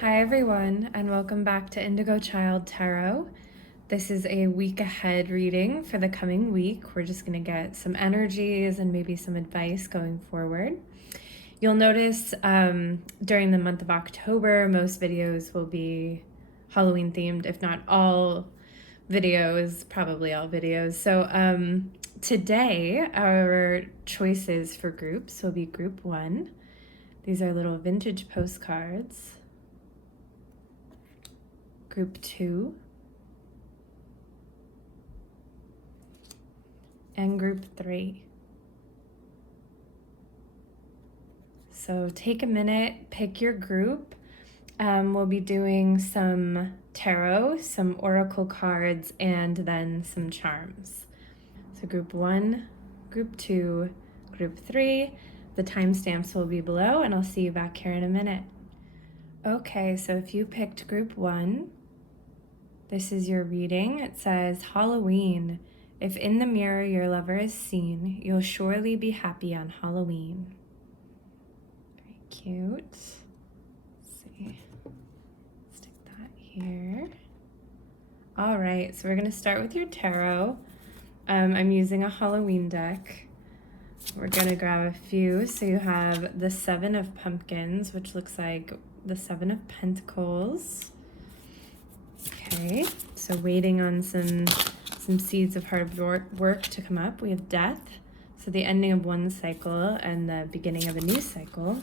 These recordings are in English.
Hi everyone, and welcome back to Indigo Child Tarot. This is a week ahead reading for the coming week. We're just going to get some energies and maybe some advice going forward. You'll notice during the month of October, most videos will be Halloween themed, if not all videos, probably all videos. So today, our choices for groups will be group 1. These are little vintage postcards. Group 2, and group 3. So take a minute, pick your group. We'll be doing some tarot, some oracle cards, and then some charms. So group 1, group 2, group 3. The timestamps will be below, and I'll see you back here in a minute. Okay, so if you picked group 1, this is your reading. It says, Halloween. If in the mirror your lover is seen, you'll surely be happy on Halloween. Very cute. Let's see. Stick that here. All right, so we're going to start with your tarot. I'm using a Halloween deck. We're going to grab a few. So you have the 7 of Pumpkins, which looks like the 7 of Pentacles. Okay, so waiting on some seeds of hard work to come up. We have Death, so the ending of one cycle and the beginning of a new cycle.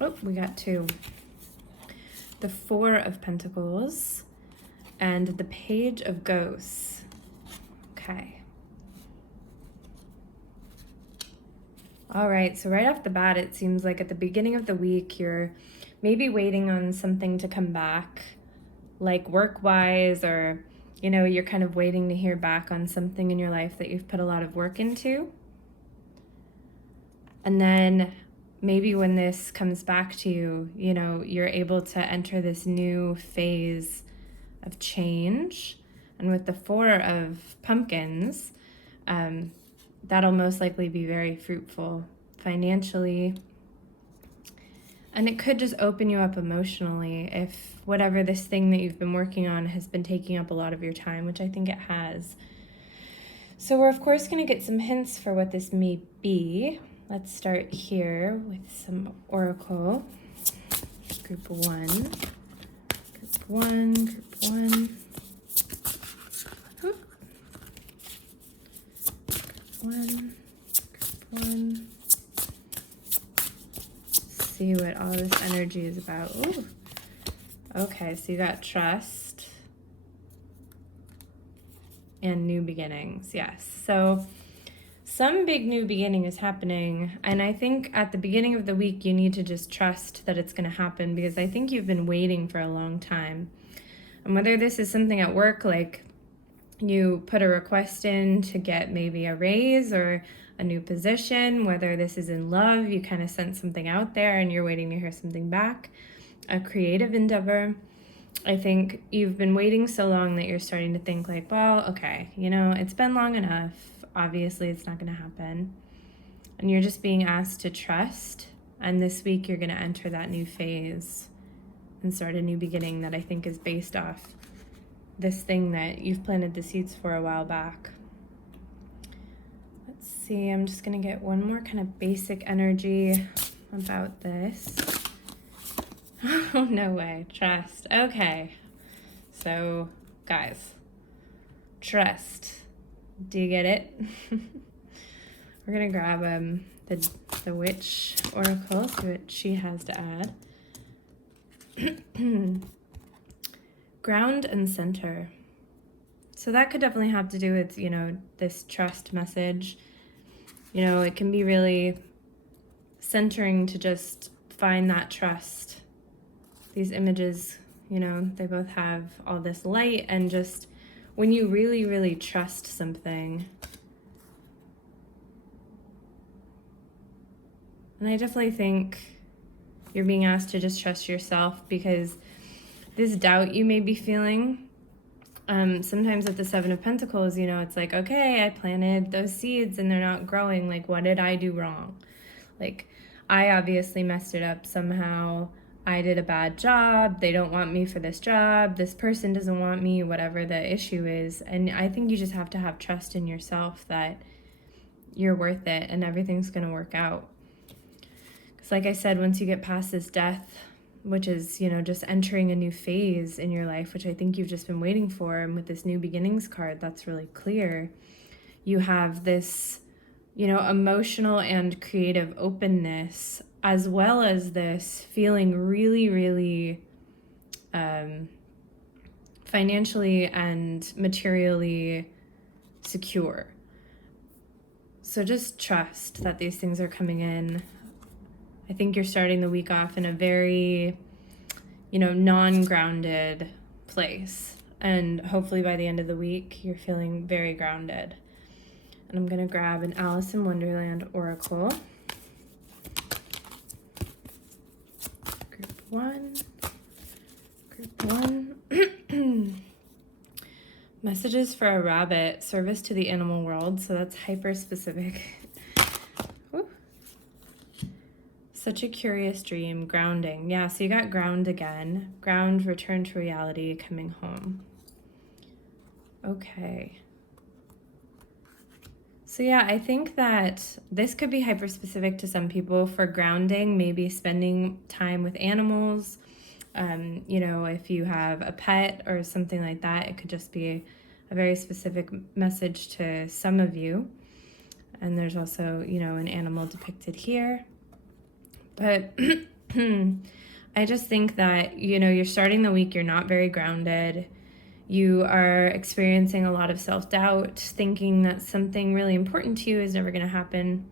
Oh, we got 2. The 4 of Pentacles and the Page of Ghosts. Okay. All right, so right off the bat, it seems like at the beginning of the week, you're maybe waiting on something to come back, like work-wise, or, you're kind of waiting to hear back on something in your life that you've put a lot of work into. And then maybe when this comes back to you, you're able to enter this new phase of change. And with the 4 of Pumpkins, that'll most likely be very fruitful financially. And it could just open you up emotionally if whatever this thing that you've been working on has been taking up a lot of your time, which I think it has. So we're, of course, going to get some hints for what this may be. Let's start here with some oracle. Group 1. Group 1, group 1. Group 1, group 1. See what all this energy is about. Ooh. Okay, so you got trust and new beginnings. Yes. So some big new beginning is happening. And I think at the beginning of the week, you need to just trust that it's going to happen, because I think you've been waiting for a long time. And whether this is something at work, like you put a request in to get maybe a raise or a new position, whether this is in love, you kind of sent something out there and you're waiting to hear something back, a creative endeavor. I think you've been waiting so long that you're starting to think like, well, okay, it's been long enough. Obviously, it's not going to happen. And you're just being asked to trust. And this week, you're going to enter that new phase and start a new beginning that I think is based off this thing that you've planted the seeds for a while back. Let's see, I'm just going to get one more kind of basic energy about this. Oh, no way. Trust. Okay. So, guys, trust. Do you get it? We're going to grab the Witch Oracle, see what she has to add. Ground and center. So that could definitely have to do with, this trust message. It can be really centering to just find that trust. These images, they both have all this light, and just when you really, really trust something. And I definitely think you're being asked to just trust yourself, because this doubt you may be feeling, sometimes with the 7 of Pentacles, it's like, okay, I planted those seeds and they're not growing. Like, what did I do wrong? Like, I obviously messed it up somehow. I did a bad job. They don't want me for this job. This person doesn't want me, whatever the issue is. And I think you just have to have trust in yourself that you're worth it and everything's going to work out. Because like I said, once you get past this death, which is, just entering a new phase in your life, which I think you've just been waiting for, and with this new beginnings card, that's really clear. You have this, emotional and creative openness, as well as this feeling really, really financially and materially secure. So just trust that these things are coming in. I think you're starting the week off in a very, non-grounded place. And hopefully by the end of the week, you're feeling very grounded. And I'm going to grab an Alice in Wonderland Oracle. Group 1. Messages for a rabbit, service to the animal world. So that's hyper specific. Such a curious dream. Grounding. Yeah, so you got ground again. Ground, return to reality, coming home. Okay. So yeah, I think that this could be hyper-specific to some people. For grounding, maybe spending time with animals. If you have a pet or something like that, it could just be a very specific message to some of you. And there's also, an animal depicted here. But I just think that, you're starting the week, you're not very grounded. You are experiencing a lot of self-doubt, thinking that something really important to you is never going to happen.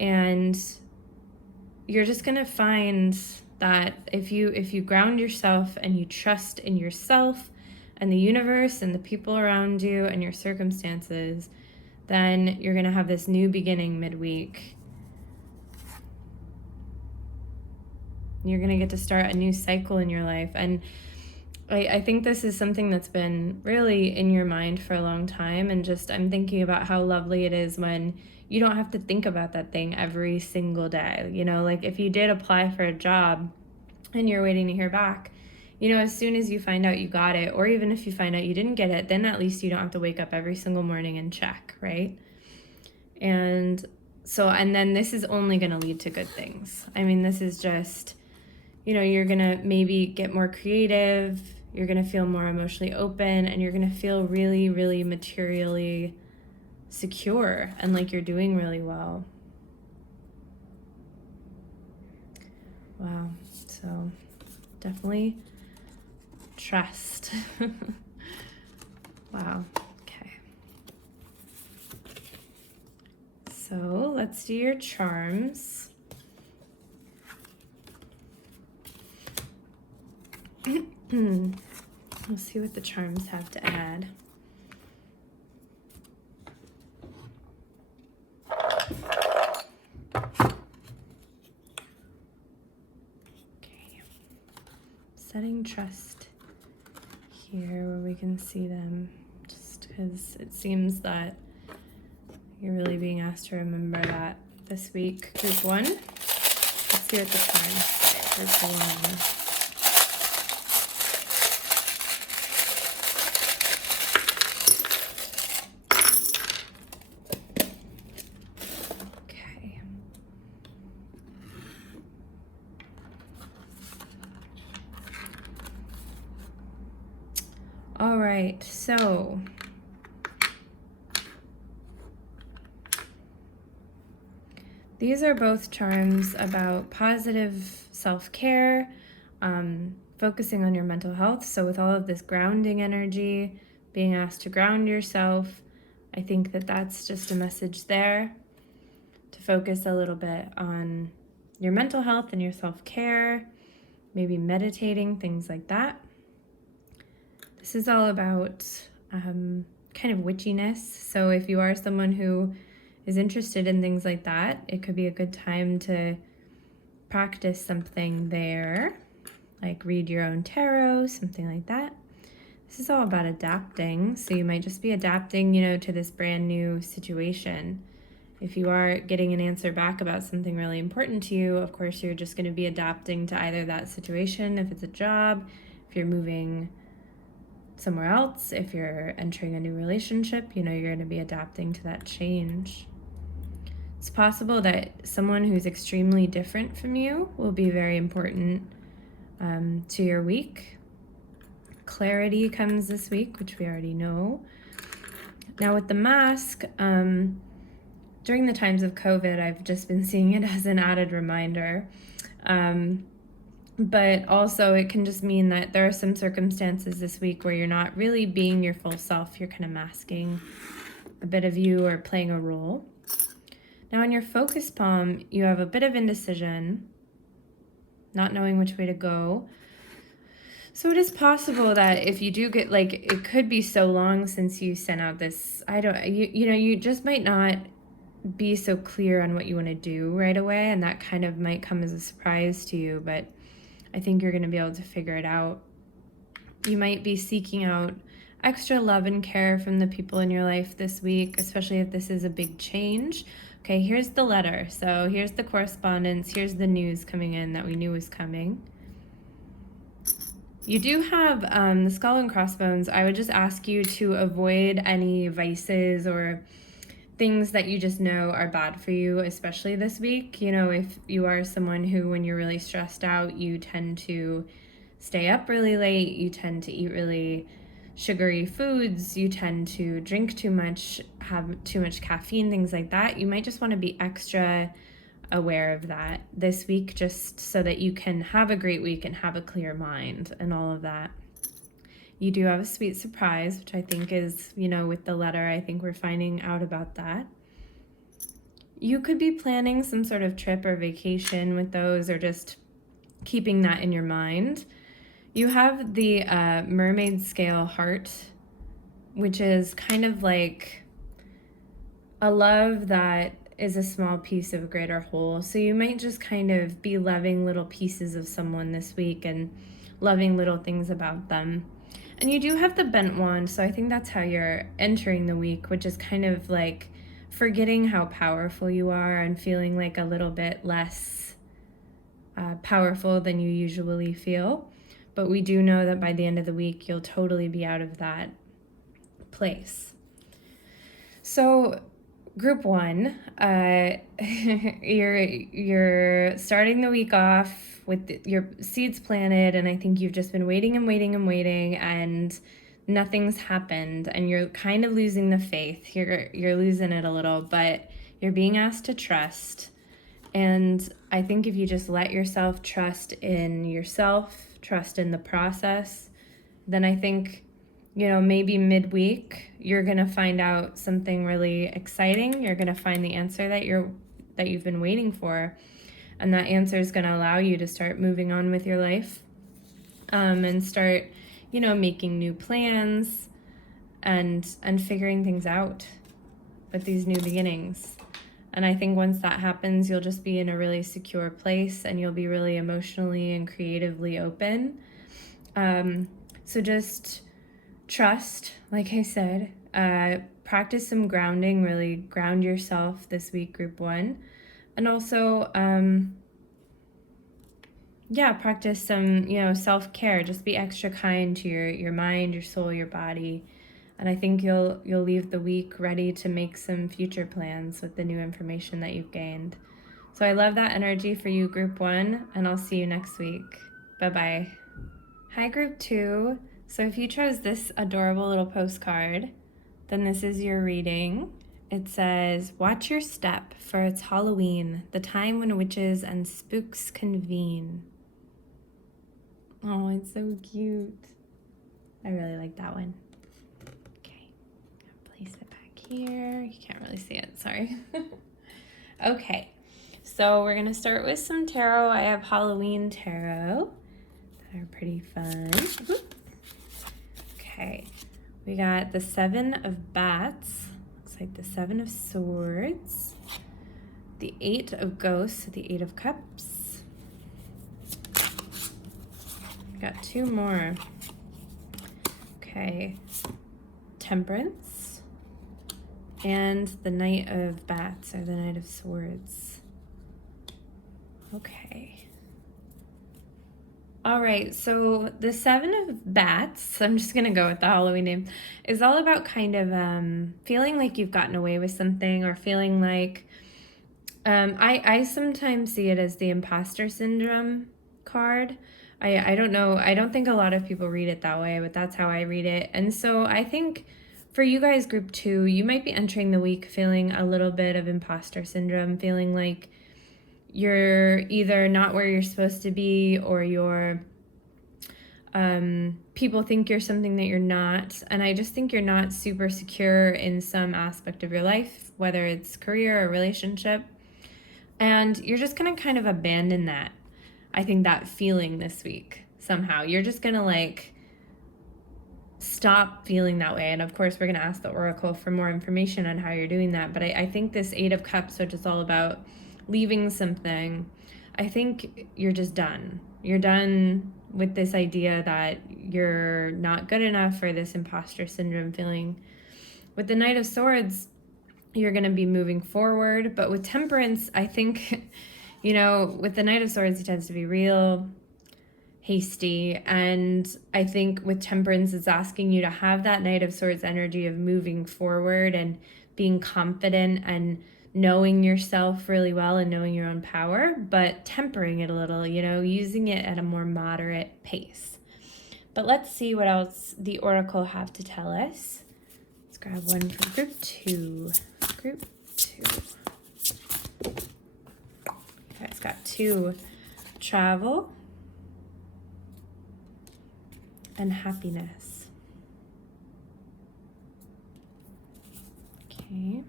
And you're just going to find that if you ground yourself and you trust in yourself and the universe and the people around you and your circumstances, then you're going to have this new beginning midweek. You're going to get to start a new cycle in your life. And I think this is something that's been really in your mind for a long time. And just I'm thinking about how lovely it is when you don't have to think about that thing every single day. Like if you did apply for a job and you're waiting to hear back, as soon as you find out you got it, or even if you find out you didn't get it, then at least you don't have to wake up every single morning and check, right? And then this is only going to lead to good things. I mean, this is just... you're going to maybe get more creative, you're going to feel more emotionally open, and you're going to feel really, really materially secure and like you're doing really well. Wow. So definitely trust. Wow. Okay. So let's do your charms. Let's see what the charms have to add. Okay. Setting trust here where we can see them, just because it seems that you're really being asked to remember that this week. Group 1. Let's see what the charms say. Group 1. All right, so these are both charms about positive self-care, focusing on your mental health. So with all of this grounding energy, being asked to ground yourself, I think that that's just a message there to focus a little bit on your mental health and your self-care, maybe meditating, things like that. This is all about kind of witchiness. So if you are someone who is interested in things like that, it could be a good time to practice something there, like read your own tarot, something like that. This is all about adapting. So you might just be adapting, to this brand new situation If you are getting an answer back about something really important to you, of course, you're just going to be adapting to either that situation, if it's a job, if you're moving somewhere else, if you're entering a new relationship, you're going to be adapting to that change. It's possible that someone who's extremely different from you will be very important to your week. Clarity comes this week, which we already know. Now with the mask, during the times of COVID, I've just been seeing it as an added reminder. But also it can just mean that there are some circumstances this week where you're not really being your full self. You're kind of masking a bit of you or playing a role. Now in your focus palm, you have a bit of indecision, not knowing which way to go. So it is possible that if you do get, like, it could be so long since you sent out this, you just might not be so clear on what you want to do right away, and that kind of might come as a surprise to you, but I think you're going to be able to figure it out. You might be seeking out extra love and care from the people in your life this week, especially if this is a big change. Okay, here's the letter. So here's the correspondence. Here's the news coming in that we knew was coming. You do have the skull and crossbones. I would just ask you to avoid any vices or things that you just know are bad for you, especially this week. If you are someone who, when you're really stressed out, you tend to stay up really late, you tend to eat really sugary foods, you tend to drink too much, have too much caffeine, things like that, you might just want to be extra aware of that this week, just so that you can have a great week and have a clear mind and all of that. You do have a sweet surprise, which I think is, with the letter, I think we're finding out about that. You could be planning some sort of trip or vacation with those, or just keeping that in your mind. You have the mermaid scale heart, which is kind of like a love that is a small piece of a greater whole. So you might just kind of be loving little pieces of someone this week and loving little things about them. And you do have the bent wand, so I think that's how you're entering the week, which is kind of like forgetting how powerful you are and feeling like a little bit less powerful than you usually feel. But we do know that by the end of the week, you'll totally be out of that place. So group one, you're starting the week off with your seeds planted, and I think you've just been waiting and waiting and waiting, and nothing's happened, and you're kind of losing the faith. You're losing it a little, but you're being asked to trust. And I think if you just let yourself trust in yourself, trust in the process, then I think, maybe midweek you're gonna find out something really exciting. You're gonna find the answer that you've been waiting for. And that answer is going to allow you to start moving on with your life, and start, making new plans and figuring things out with these new beginnings. And I think once that happens, you'll just be in a really secure place, and you'll be really emotionally and creatively open. So just trust, like I said, practice some grounding, really ground yourself this week, group one. And also, practice some, self-care. Just be extra kind to your mind, your soul, your body. And I think you'll leave the week ready to make some future plans with the new information that you've gained. So I love that energy for you, group one, and I'll see you next week. Bye-bye. Hi, group two. So if you chose this adorable little postcard, then this is your reading. It says, watch your step, for it's Halloween, the time when witches and spooks convene. Oh, it's so cute. I really like that one. Okay, I'll place it back here. You can't really see it, sorry. Okay, so we're gonna start with some tarot. I have Halloween tarot that are pretty fun. Okay, we got the 7 of Bats. Like the 7 of Swords, the 8 of Ghosts, the 8 of Cups. Got 2 more. Okay, Temperance, and the Knight of Bats, or the Knight of Swords. Okay. All right, so the Seven of Bats, I'm just going to go with the Halloween name, is all about kind of feeling like you've gotten away with something, or feeling like, I sometimes see it as the imposter syndrome card. I don't know, I don't think a lot of people read it that way, but that's how I read it. And so I think for you guys, group 2, you might be entering the week feeling a little bit of imposter syndrome, feeling like you're either not where you're supposed to be, or you're people think you're something that you're not. And I just think you're not super secure in some aspect of your life, whether it's career or relationship. And you're just going to kind of abandon that. I think that feeling this week somehow. You're just going to like stop feeling that way. And of course, we're going to ask the Oracle for more information on how you're doing that. But I think this Eight of Cups, which is all about leaving something, I think you're just done. You're done with this idea that you're not good enough, or this imposter syndrome feeling. With the Knight of Swords, you're going to be moving forward. But with Temperance, I think, with the Knight of Swords, he tends to be real hasty. And I think with Temperance, it's asking you to have that Knight of Swords energy of moving forward and being confident and knowing yourself really well and knowing your own power, but tempering it a little, using it at a more moderate pace. But let's see what else the Oracle have to tell us. Let's grab one for group 2. Group 2. Okay, it's got 2: travel and happiness. Okay.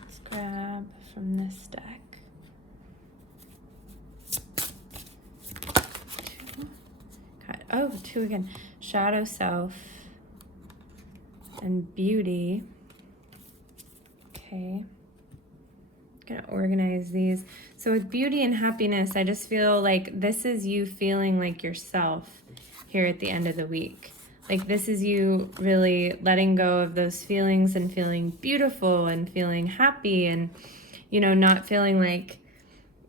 Let's grab from this deck. 2. Oh, 2 again. Shadow self and beauty. Okay. Gonna organize these. So with beauty and happiness, I just feel like this is you feeling like yourself here at the end of the week. Like this is you really letting go of those feelings and feeling beautiful and feeling happy, and not feeling like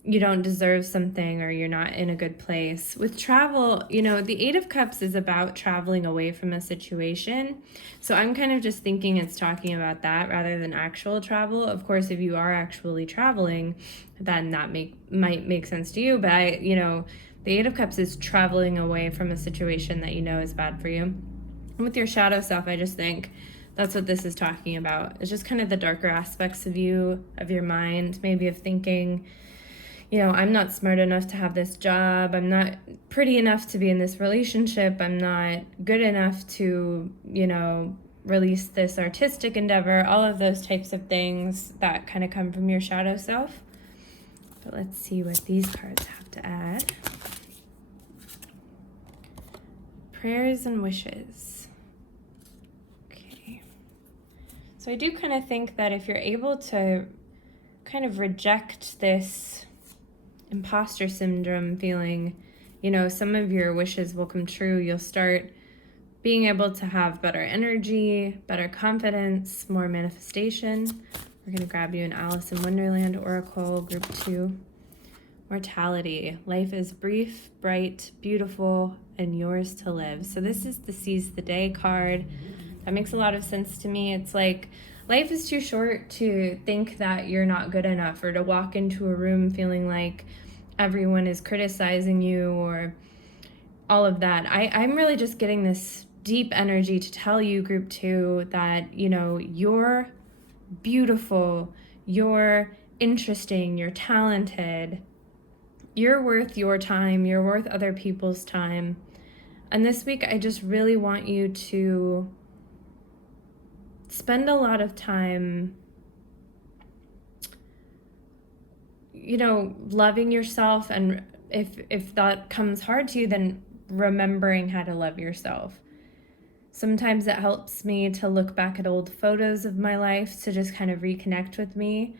you don't deserve something or you're not in a good place. With travel, the Eight of Cups is about traveling away from a situation. So I'm kind of just thinking it's talking about that rather than actual travel. Of course, if you are actually traveling, then that might make sense to you. But the Eight of Cups is traveling away from a situation that is bad for you. And with your shadow self, I just think that's what this is talking about. It's just kind of the darker aspects of you, of your mind, maybe of thinking, I'm not smart enough to have this job. I'm not pretty enough to be in this relationship. I'm not good enough to, release this artistic endeavor. All of those types of things that kind of come from your shadow self. But let's see what these cards have to add. Prayers and wishes. Okay. So I do kind of think that if you're able to kind of reject this imposter syndrome feeling, some of your wishes will come true. You'll start being able to have better energy, better confidence, more manifestation. We're going to grab you an Alice in Wonderland Oracle, group 2. Mortality. Life is brief, bright, beautiful, and yours to live. So this is the Seize the Day card. That makes a lot of sense to me. It's like life is too short to think that you're not good enough, or to walk into a room feeling like everyone is criticizing you, or all of that. I'm really just getting this deep energy to tell you, group 2, that, you're beautiful, you're interesting, you're talented, you're worth your time, you're worth other people's time. And this week, I just really want you to spend a lot of time loving yourself, and if that comes hard to you, then remembering how to love yourself. Sometimes it helps me to look back at old photos of my life to just kind of reconnect with me.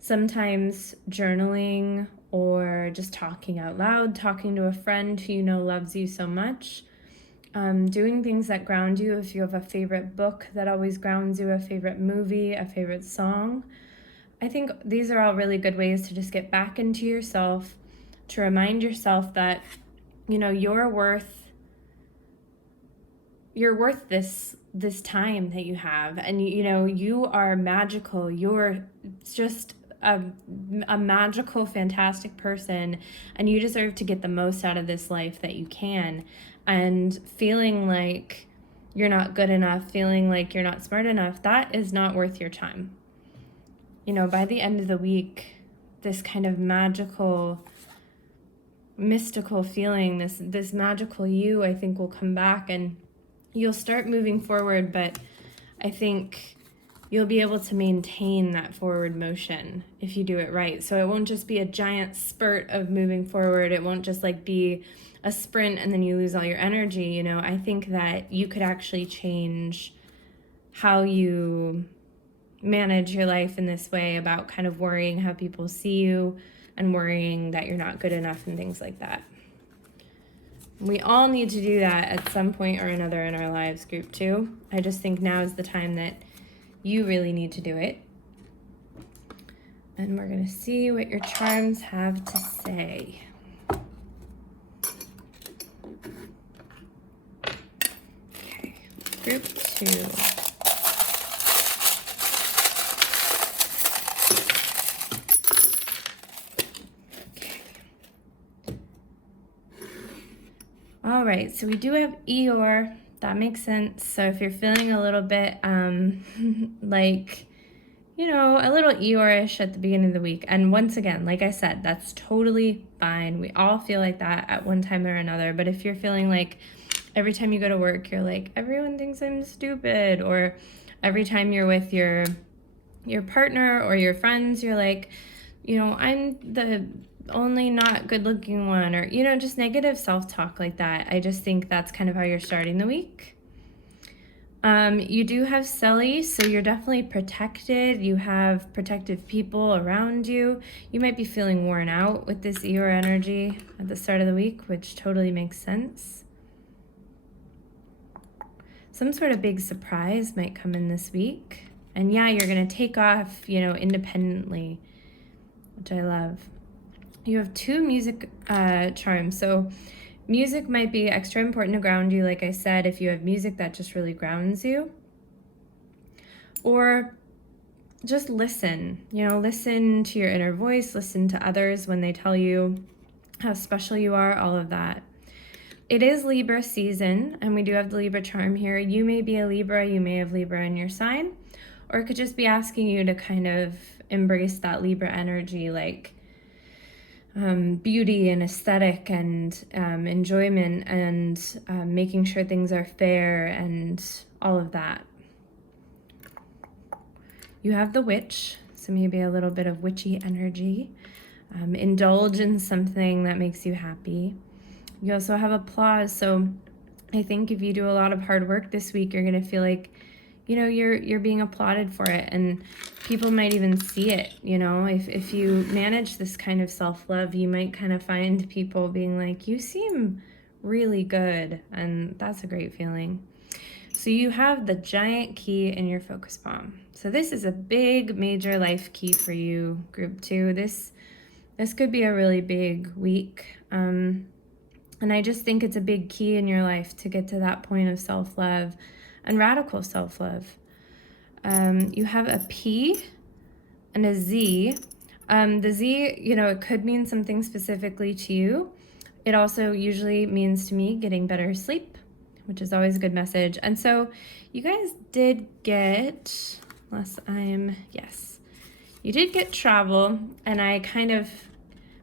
Sometimes journaling, or just talking out loud, talking to a friend who loves you so much, doing things that ground you. If you have a favorite book that always grounds you, a favorite movie, a favorite song, I think these are all really good ways to just get back into yourself, to remind yourself that, you're worth this time that you have, and you are magical. You're just a magical, fantastic person, and you deserve to get the most out of this life that you can. And feeling like you're not good enough, feeling like you're not smart enough, that is not worth your time. By the end of the week, this kind of magical, mystical feeling, this magical you, I think, will come back, and you'll start moving forward. But I think you'll be able to maintain that forward motion if you do it right. So it won't just be a giant spurt of moving forward. It won't just be a sprint and then you lose all your energy. I think that you could actually change how you manage your life in this way, about kind of worrying how people see you and worrying that you're not good enough and things like that. We all need to do that at some point or another in our lives, group 2. I just think now is the time that you really need to do it. And we're going to see what your charms have to say. Okay, group 2. All right, so we do have Eeyore. That makes sense. So if you're feeling a little bit a little Eeyore-ish at the beginning of the week, and once again, like I said, that's totally fine. We all feel like that at one time or another. But if you're feeling like every time you go to work, you're like, everyone thinks I'm stupid, or every time you're with your partner or your friends, you're like, I'm the only not good looking one, or just negative self-talk like that, I just think that's kind of how you're starting the week. You do have Sully, so you're definitely protected. You have protective people around you. You might be feeling worn out with this Eeyore energy at the start of the week, which totally makes sense. Some sort of big surprise might come in this week, and you're gonna take off independently, which I love. You have 2 music charms. So music might be extra important to ground you, like I said, if you have music that just really grounds you. Or just listen, listen to your inner voice, listen to others when they tell you how special you are, all of that. It is Libra season, and we do have the Libra charm here. You may be a Libra, you may have Libra in your sign, or it could just be asking you to kind of embrace that Libra energy, like beauty and aesthetic and enjoyment, and making sure things are fair and all of that. You have the Witch, so maybe a little bit of witchy energy. Indulge in something that makes you happy. You also have Applause, so I think if you do a lot of hard work this week, you're going to feel like you're being applauded for it, and people might even see it. If you manage this kind of self-love, you might kind of find people being like, you seem really good, and that's a great feeling. So you have the Giant Key in your focus palm. So this is a big, major life key for you, group 2. This could be a really big week. And I just think it's a big key in your life to get to that point of self-love and radical self-love. You have a P and a Z. The Z, it could mean something specifically to you. It also usually means to me getting better sleep, which is always a good message. And so you guys did get, you did get travel, and I kind of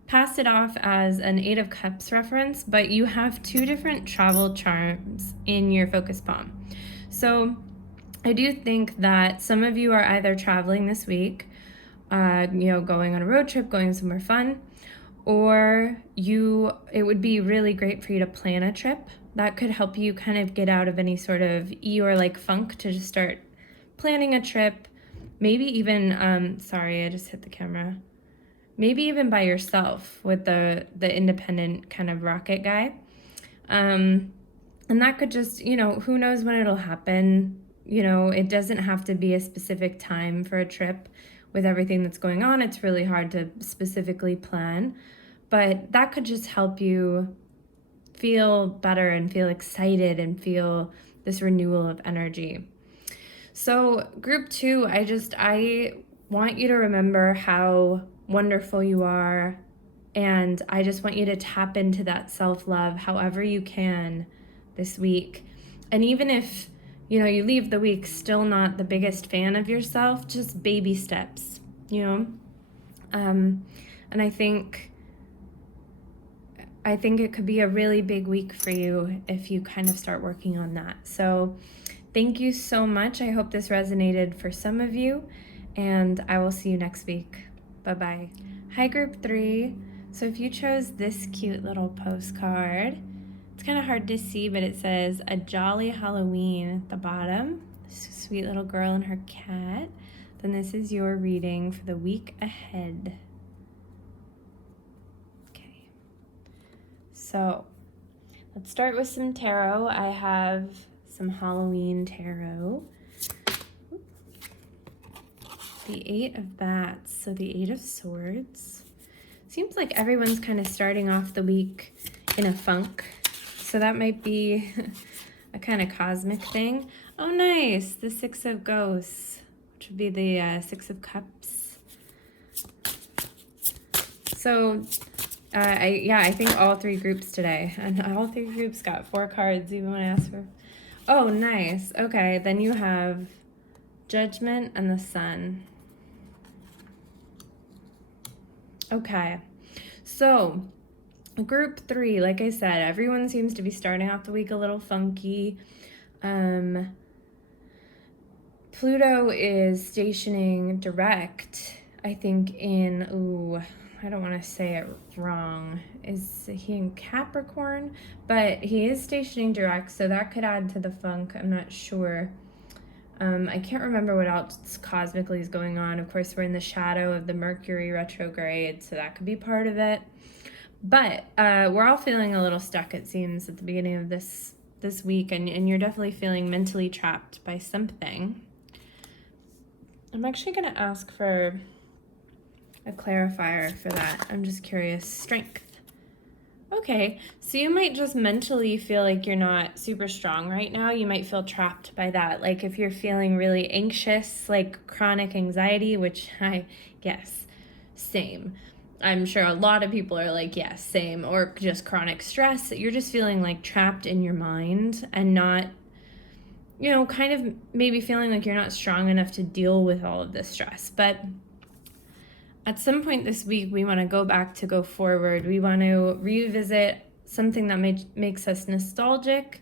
passed it off as an 8 of Cups reference, but you have 2 different travel charms in your focus palm. So I do think that some of you are either traveling this week, going on a road trip, going somewhere fun, or it would be really great for you to plan a trip. That could help you kind of get out of any sort of Eeyore-like funk, to just start planning a trip. Maybe even, sorry, I just hit the camera. Maybe even by yourself with the independent kind of rocket guy. And that could just, who knows when it'll happen. It doesn't have to be a specific time for a trip. With everything that's going on, it's really hard to specifically plan. But that could just help you feel better and feel excited and feel this renewal of energy. So group 2, I want you to remember how wonderful you are. And I just want you to tap into that self-love however you can this week. And even if, you leave the week still not the biggest fan of yourself, just baby steps, And I think it could be a really big week for you if you kind of start working on that. So thank you so much. I hope this resonated for some of you, and I will see you next week. Bye-bye. Hi, group 3. So if you chose this cute little postcard, it's kind of hard to see, but it says a jolly Halloween at the bottom. Sweet little girl and her cat. Then this is your reading for the week ahead. Okay. So let's start with some tarot. I have some Halloween tarot. The 8 of Bats, so the 8 of Swords. Seems like everyone's kind of starting off the week in a funk. So that might be a kind of cosmic thing. Oh, nice. The 6 of Ghosts, which would be the 6 of Cups. So, I think all 3 groups today. And all 3 groups got 4 cards, even when I asked for. Oh, nice. Okay, then you have Judgment and the Sun. Okay, so group 3, like I said, everyone seems to be starting off the week a little funky. Pluto is stationing direct, I think, I don't want to say it wrong. Is he in Capricorn? But he is stationing direct, so that could add to the funk. I'm not sure. I can't remember what else cosmically is going on. Of course, we're in the shadow of the Mercury retrograde, so that could be part of it. But we're all feeling a little stuck, it seems, at the beginning of this week, and you're definitely feeling mentally trapped by something. I'm actually going to ask for a clarifier for that. I'm just curious. Strength. Okay, so you might just mentally feel like you're not super strong right now. You might feel trapped by that. Like if you're feeling really anxious, like chronic anxiety, which yes, same. I'm sure a lot of people are like, yes, same. Or just chronic stress. You're just feeling like trapped in your mind and not, kind of maybe feeling like you're not strong enough to deal with all of this stress. But at some point this week, we want to go forward. We want to revisit something that makes us nostalgic.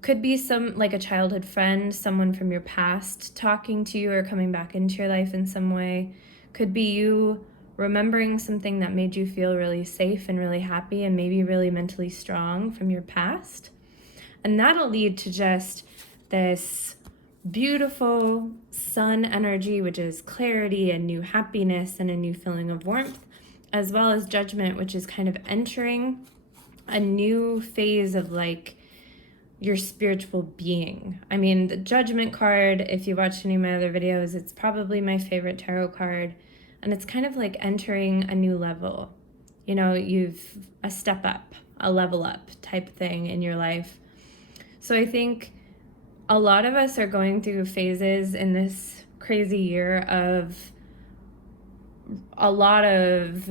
Could be like a childhood friend, someone from your past talking to you or coming back into your life in some way. Could be you remembering something that made you feel really safe and really happy and maybe really mentally strong from your past. And that'll lead to just this beautiful sun energy, which is clarity and new happiness and a new feeling of warmth, as well as Judgment, which is kind of entering a new phase of like your spiritual being. I mean, the Judgment card, if you watch any of my other videos, it's probably my favorite tarot card, and it's kind of like entering a new level. You've a step up, a level up type thing in your life. So I think a lot of us are going through phases in this crazy year of a lot of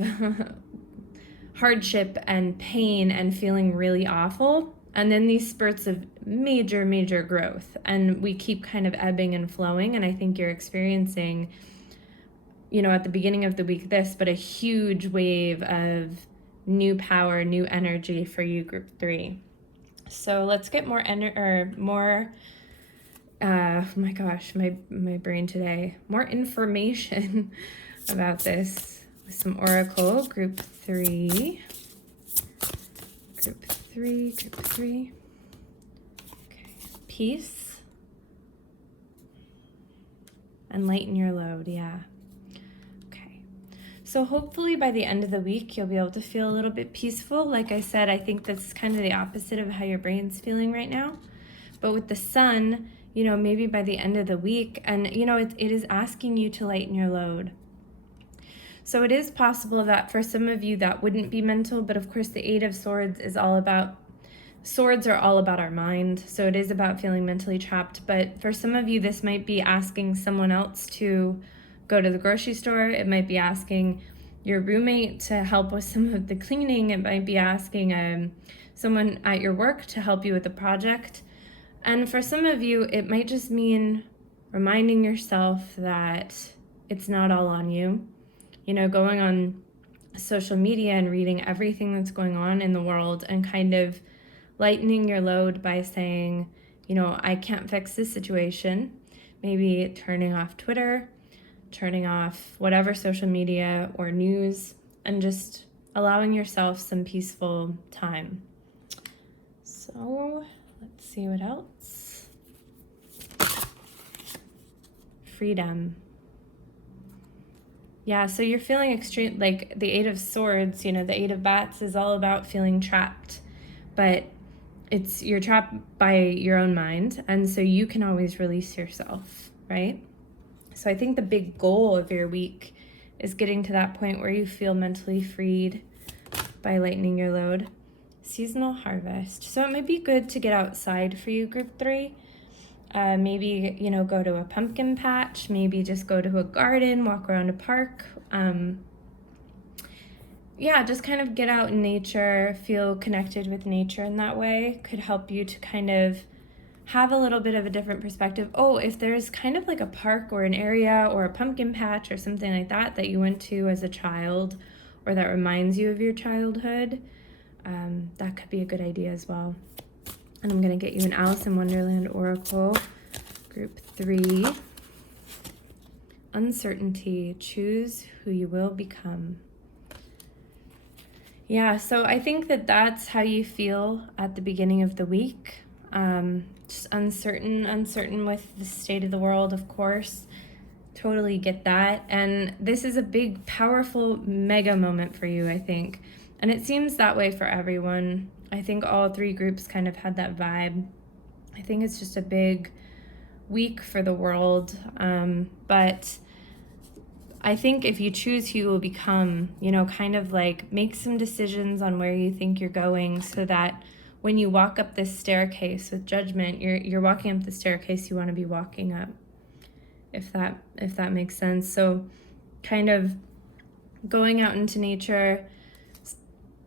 hardship and pain and feeling really awful. And then these spurts of major, major growth. And we keep kind of ebbing and flowing. And I think you're experiencing, at the beginning of the week but a huge wave of new power, new energy for you, group 3. So let's get more oh my gosh, my brain today. More information about this with some oracle. Group 3. Okay. Peace. And lighten your load, yeah. Okay. So So hopefully by the end of the week, you'll be able to feel a little bit peaceful. Like I said, I think that's kind of the opposite of how your brain's feeling right now. But with the sun, maybe by the end of the week, and it is asking you to lighten your load. So it is possible that for some of you that wouldn't be mental, but of course the Eight of Swords is all about, swords are all about our mind. So it is about feeling mentally trapped. But for some of you, this might be asking someone else to go to the grocery store. It might be asking your roommate to help with some of the cleaning. It might be asking someone at your work to help you with a project. And for some of you, it might just mean reminding yourself that it's not all on you. Going on social media and reading everything that's going on in the world and kind of lightening your load by saying, I can't fix this situation. Maybe turning off Twitter, turning off whatever social media or news, and just allowing yourself some peaceful time. So let's see what else. Freedom. Yeah, so you're feeling extreme, like the Eight of Swords, the Eight of Bats is all about feeling trapped, but you're trapped by your own mind, and so you can always release yourself, right? So I think the big goal of your week is getting to that point where you feel mentally freed by lightening your load. Seasonal harvest. So it might be good to get outside for you, group 3. Maybe, go to a pumpkin patch, maybe just go to a garden, walk around a park. Just kind of get out in nature, feel connected with nature in that way could help you to kind of have a little bit of a different perspective. Oh, if there's kind of like a park or an area or a pumpkin patch or something like that you went to as a child or that reminds you of your childhood, that could be a good idea as well. And I'm going to get you an Alice in Wonderland Oracle, group 3. Uncertainty. Choose who you will become. Yeah, so I think that's how you feel at the beginning of the week. Just uncertain with the state of the world, of course. Totally get that. And this is a big, powerful, mega moment for you, I think. And it seems that way for everyone. I think all 3 groups kind of had that vibe. I think it's just a big week for the world. But I think if you choose who you will become, kind of like make some decisions on where you think you're going so that when you walk up this staircase with judgment, you're walking up the staircase you want to be walking up, if that makes sense. So kind of going out into nature,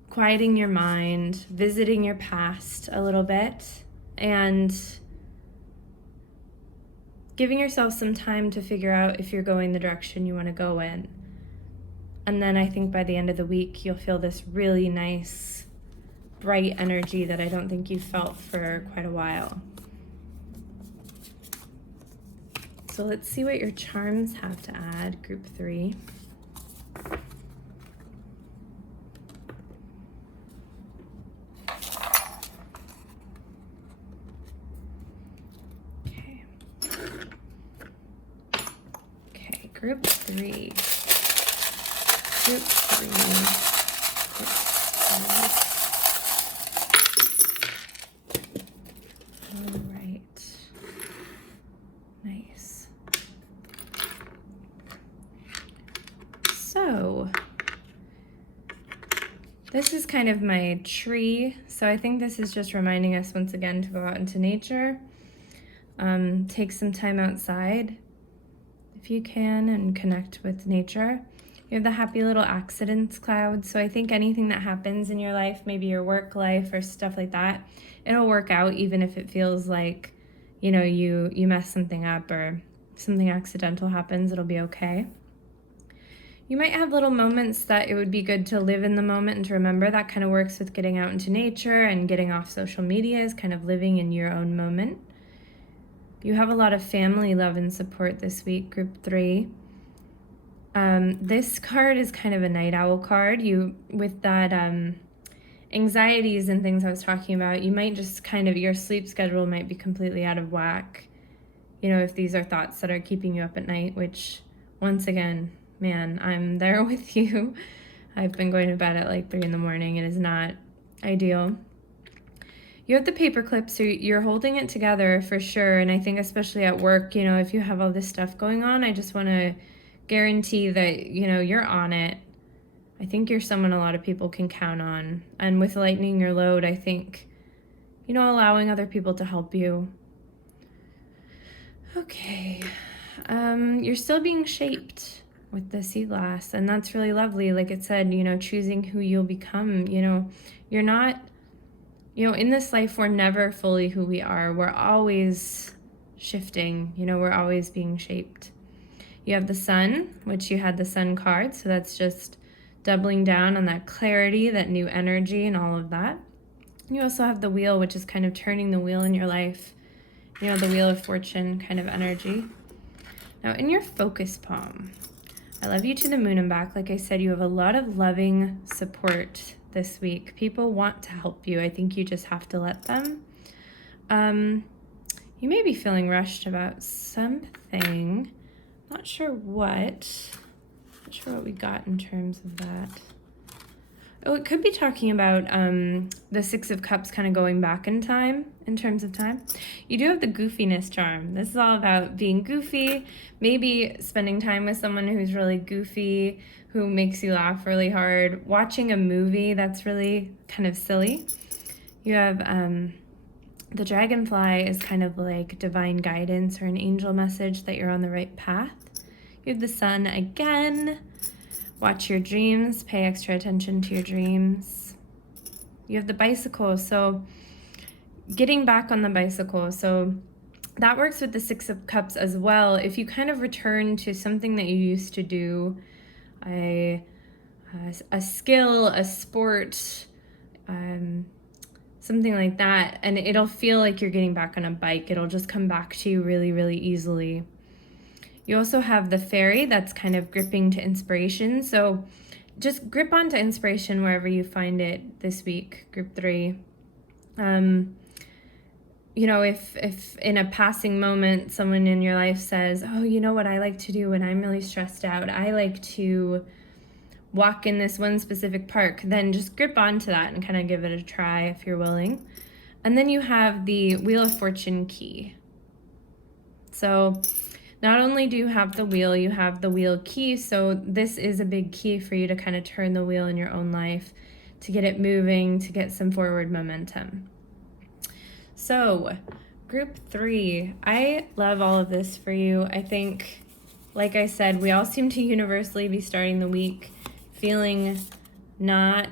quieting your mind, visiting your past a little bit, and giving yourself some time to figure out if you're going the direction you want to go in. And then I think by the end of the week, you'll feel this really nice, bright energy that I don't think you've felt for quite a while. So let's see what your charms have to add, group 3. Group 3. Group 3. All right. Nice. So, this is kind of my tree. So I think this is just reminding us once again to go out into nature. Take some time outside if you can and connect with nature. You have the happy little accidents cloud. So I think anything that happens in your life, maybe your work life or stuff like that, it'll work out even if it feels like, you mess something up or something accidental happens, it'll be okay. You might have little moments that it would be good to live in the moment and to remember. That kind of works with getting out into nature and getting off social media, is kind of living in your own moment. You have a lot of family love and support this week, group 3. This card is kind of a night owl card. With that anxieties and things I was talking about, you might just kind of, your sleep schedule might be completely out of whack. If these are thoughts that are keeping you up at night, which once again, man, I'm there with you. I've been going to bed at like 3 in the morning. It is not ideal. You have the paper clip, so you're holding it together for sure. And I think especially at work, you know, if you have all this stuff going on, I just want to guarantee that, you know, you're on it. I think you're someone a lot of people can count on. And with lightening your load, I think, you know, allowing other people to help you. Okay. You're still being shaped with the sea glass, and that's really lovely. Like it said, you know, choosing who you'll become. You know, you're not, you know, in this life, we're never fully who we are. We're always shifting, you know, we're always being shaped. You have the sun, which you had the sun card, so that's just doubling down on that clarity, that new energy, and all of that. You also have the wheel, which is kind of turning the wheel in your life, you know, the wheel of fortune kind of energy. Now, in your focus palm, I love you to the moon and back. Like I said, you have a lot of loving support this week. People want to help you. I think you just have to let them. You may be feeling rushed about something. Not sure what. Not sure what we got in terms of that. Oh, it could be talking about the Six of Cups kind of going back in time, in terms of time. You do have the goofiness charm. This is all about being goofy, maybe spending time with someone who's really goofy, who makes you laugh really hard, watching a movie that's really kind of silly. You have the dragonfly is kind of like divine guidance or an angel message that you're on the right path. You have the sun again. Watch your dreams, pay extra attention to your dreams. You have the bicycle, so getting back on the bicycle. So that works with the Six of Cups as well. If you kind of return to something that you used to do, a skill, a sport, something like that, and it'll feel like you're getting back on a bike. It'll just come back to you really, really easily. You also have the fairy that's kind of gripping to inspiration. So just grip onto inspiration wherever you find it this week, group 3. You know, if in a passing moment, someone in your life says, oh, you know what I like to do when I'm really stressed out? I like to walk in this one specific park. Then just grip onto that and kind of give it a try if you're willing. And then you have the Wheel of Fortune key. So not only do you have the wheel, you have the wheel key. So this is a big key for you to kind of turn the wheel in your own life, to get it moving, to get some forward momentum. So group 3, I love all of this for you. I think, like I said, we all seem to universally be starting the week feeling not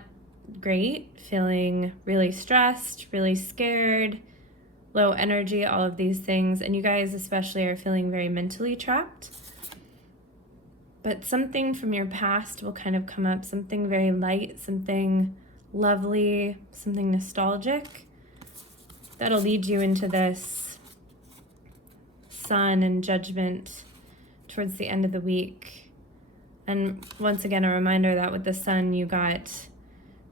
great, feeling really stressed, really scared, low energy, all of these things. And you guys especially are feeling very mentally trapped. But something from your past will kind of come up, something very light, something lovely, something nostalgic, that'll lead you into this sun and judgment towards the end of the week. And once again, a reminder that with the sun, you got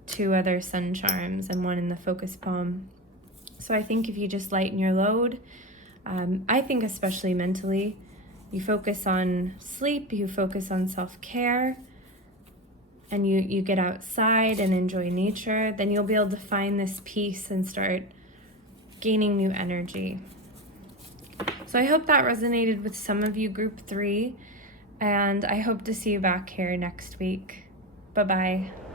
2 other sun charms and 1 in the focus palm. So I think if you just lighten your load, I think especially mentally, you focus on sleep, you focus on self-care, and you get outside and enjoy nature, then you'll be able to find this peace and start gaining new energy. So I hope that resonated with some of you, group 3, and I hope to see you back here next week. Bye-bye.